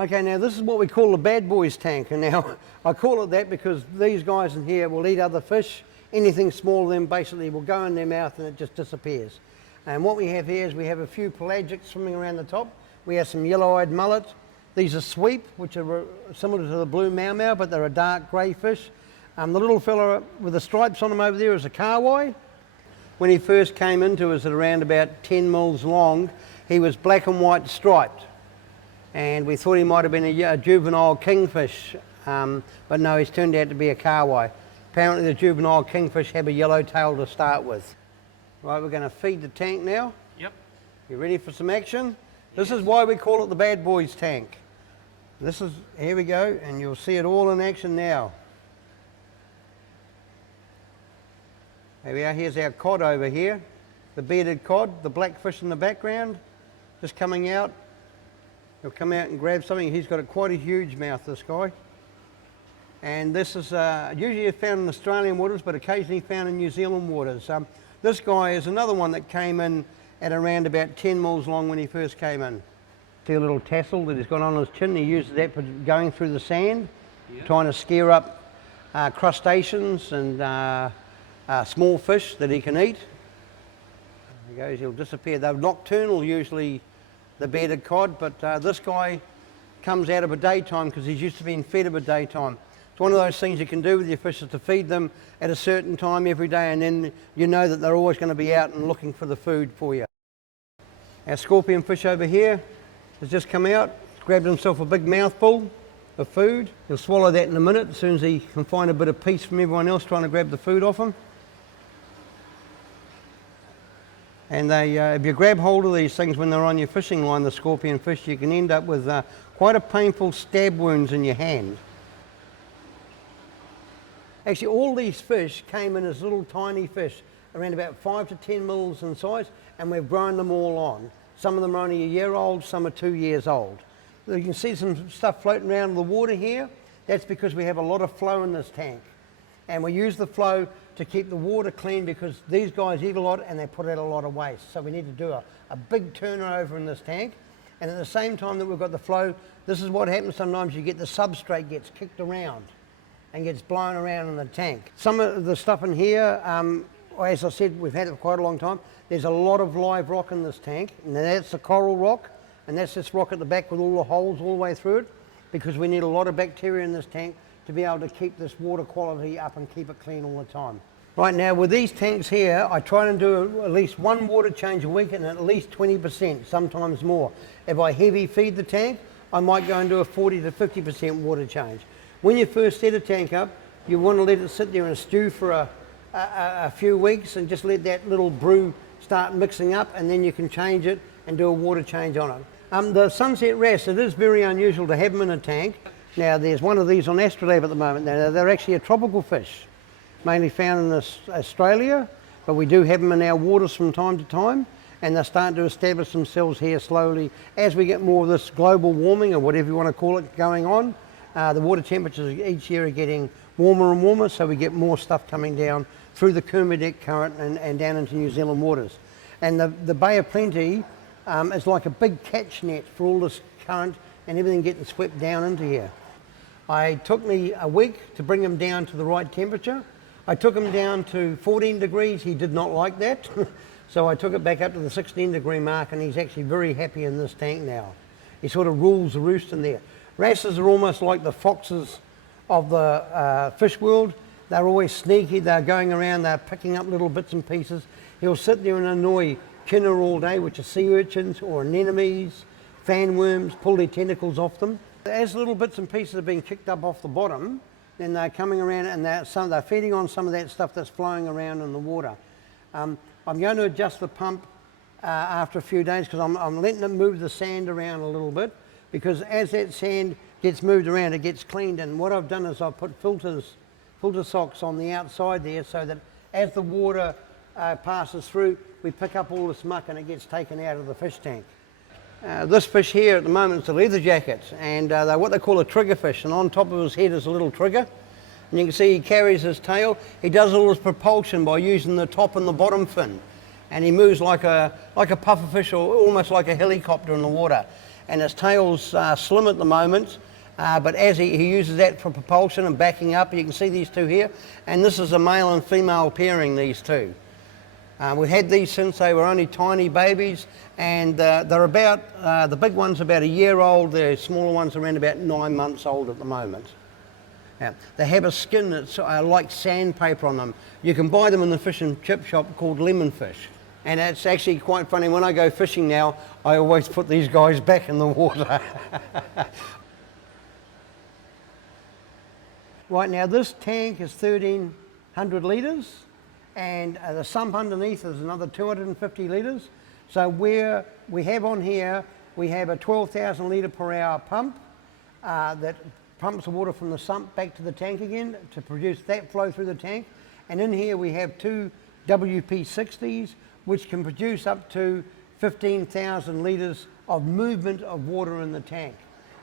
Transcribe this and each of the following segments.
Okay, now this is what we call the bad boys tank, and now I call it that because these guys in here will eat other fish. Anything smaller than them basically will go in their mouth and it just disappears. And what we have here is we have a few pelagics swimming around the top. We have some yellow-eyed mullet. These are sweep, which are similar to the blue mau-mau, but they're a dark grey fish. The little fella with the stripes on him over there is a kahwai. When he first came into us at around about 10 mils long, he was black and white striped. And we thought he might have been a juvenile kingfish, but no, he's turned out to be a kahwai. Apparently the juvenile kingfish have a yellow tail to start with. Right, we're going to feed the tank now. Yep. You ready for some action? This is why we call it the bad boys tank. This is, here we go, and you'll see it all in action now. There we are, here's our cod over here. The bearded cod, the black fish in the background, just coming out. He'll come out and grab something. He's got quite a huge mouth, this guy. And this is usually found in Australian waters, but occasionally found in New Zealand waters. This guy is another one that came in at around about 10 mils long when he first came in. See a little tassel that he's got on his chin. He uses that for going through the sand, trying to scare up crustaceans and small fish that he can eat. There he goes, he'll disappear. They're nocturnal usually, the bearded cod, but this guy comes out of a daytime because he's used to being fed of a daytime. It's one of those things you can do with your fish is to feed them at a certain time every day, and then you know that they're always going to be out and looking for the food for you. Our scorpion fish over here has just come out. He's grabbed himself a big mouthful of food. He'll swallow that in a minute as soon as he can find a bit of peace from everyone else trying to grab the food off him. And if you grab hold of these things when they're on your fishing line, the scorpion fish, you can end up with quite a painful stab wounds in your hand. Actually, all these fish came in as little tiny fish, around about 5 to 10 mils in size, and we've grown them all on. Some of them are only a year old, some are 2 years old. You can see some stuff floating around in the water here. That's because we have a lot of flow in this tank. And we use the flow to keep the water clean because these guys eat a lot and they put out a lot of waste. So we need to do a big turnover in this tank. And at the same time that we've got the flow, this is what happens sometimes. You get the substrate gets kicked around and gets blown around in the tank. Some of the stuff in here, as I said, we've had it for quite a long time. There's a lot of live rock in this tank, and that's the coral rock, and that's this rock at the back with all the holes all the way through it, because we need a lot of bacteria in this tank to be able to keep this water quality up and keep it clean all the time. Right now, with these tanks here, I try and do at least one water change a week and at least 20%, sometimes more. If I heavy feed the tank, I might go and do a 40 to 50% water change. When you first set a tank up, you want to let it sit there and stew for a few weeks and just let that little brew start mixing up, and then you can change it and do a water change on it. The sunset wrasse, it is very unusual to have them in a tank. Now there's one of these on Astrolabe at the moment. Now they're actually a tropical fish, mainly found in Australia, but we do have them in our waters from time to time, and they're starting to establish themselves here slowly. As we get more of this global warming, or whatever you want to call it, going on, the water temperatures each year are getting warmer and warmer, so we get more stuff coming down through the Kermadec current and down into New Zealand waters. And the Bay of Plenty is like a big catch net for all this current and everything getting swept down into here. It took me a week to bring him down to the right temperature. I took him down to 14 degrees, he did not like that. So I took it back up to the 16 degree mark, and he's actually very happy in this tank now. He sort of rules the roost in there. Wrasses are almost like the foxes of the fish world. They're always sneaky, they're going around, they're picking up little bits and pieces. He'll sit there and annoy kinna all day, which are sea urchins or anemones, fanworms, pull their tentacles off them. As little bits and pieces are being kicked up off the bottom, then they're coming around and they're feeding on some of that stuff that's flowing around in the water. I'm going to adjust the pump after a few days because I'm letting it move the sand around a little bit, because as that sand gets moved around, it gets cleaned. And what I've done is I've put filter socks on the outside there, so that as the water passes through, we pick up all this muck and it gets taken out of the fish tank. This fish here at the moment is a leatherjacket, and they're what they call a trigger fish, and on top of his head is a little trigger. And you can see he carries his tail. He does all his propulsion by using the top and the bottom fin, and he moves like a pufferfish, or almost like a helicopter in the water. and his tail's slim at the moment, but as he uses that for propulsion and backing up, you can see these two here, and this is a male and female pairing, these two. We've had these since they were only tiny babies, and they're about, the big one's about a year old, the smaller one's around about 9 months old at the moment. Now, they have a skin that's like sandpaper on them. You can buy them in the fish and chip shop called lemon fish. And it's actually quite funny, when I go fishing now, I always put these guys back in the water. Right now, this tank is 1,300 litres, and the sump underneath is another 250 litres. So where we have on here, we have a 12,000 litre per hour pump that pumps the water from the sump back to the tank again to produce that flow through the tank. And in here we have two WP60s, which can produce up to 15,000 litres of movement of water in the tank.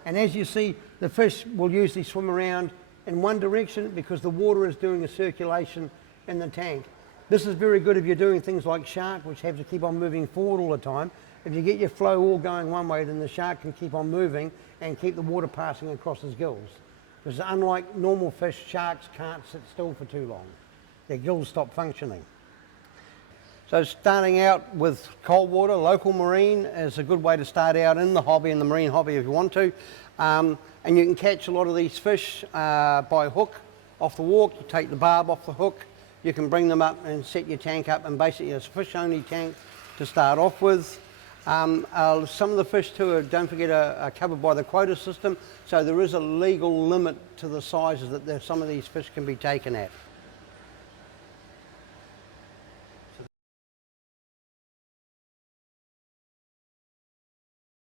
And as you see, the fish will usually swim around in one direction because the water is doing a circulation in the tank. This is very good if you're doing things like shark, which have to keep on moving forward all the time. If you get your flow all going one way, then the shark can keep on moving and keep the water passing across his gills. Because unlike normal fish, sharks can't sit still for too long. Their gills stop functioning. So starting out with cold water, local marine is a good way to start out in the hobby, in the marine hobby if you want to. And you can catch a lot of these fish by hook off the walk. You take the barb off the hook, you can bring them up and set your tank up, and basically it's a fish only tank to start off with. Some of the fish too, don't forget, are covered by the quota system, so there is a legal limit to the sizes that some of these fish can be taken at.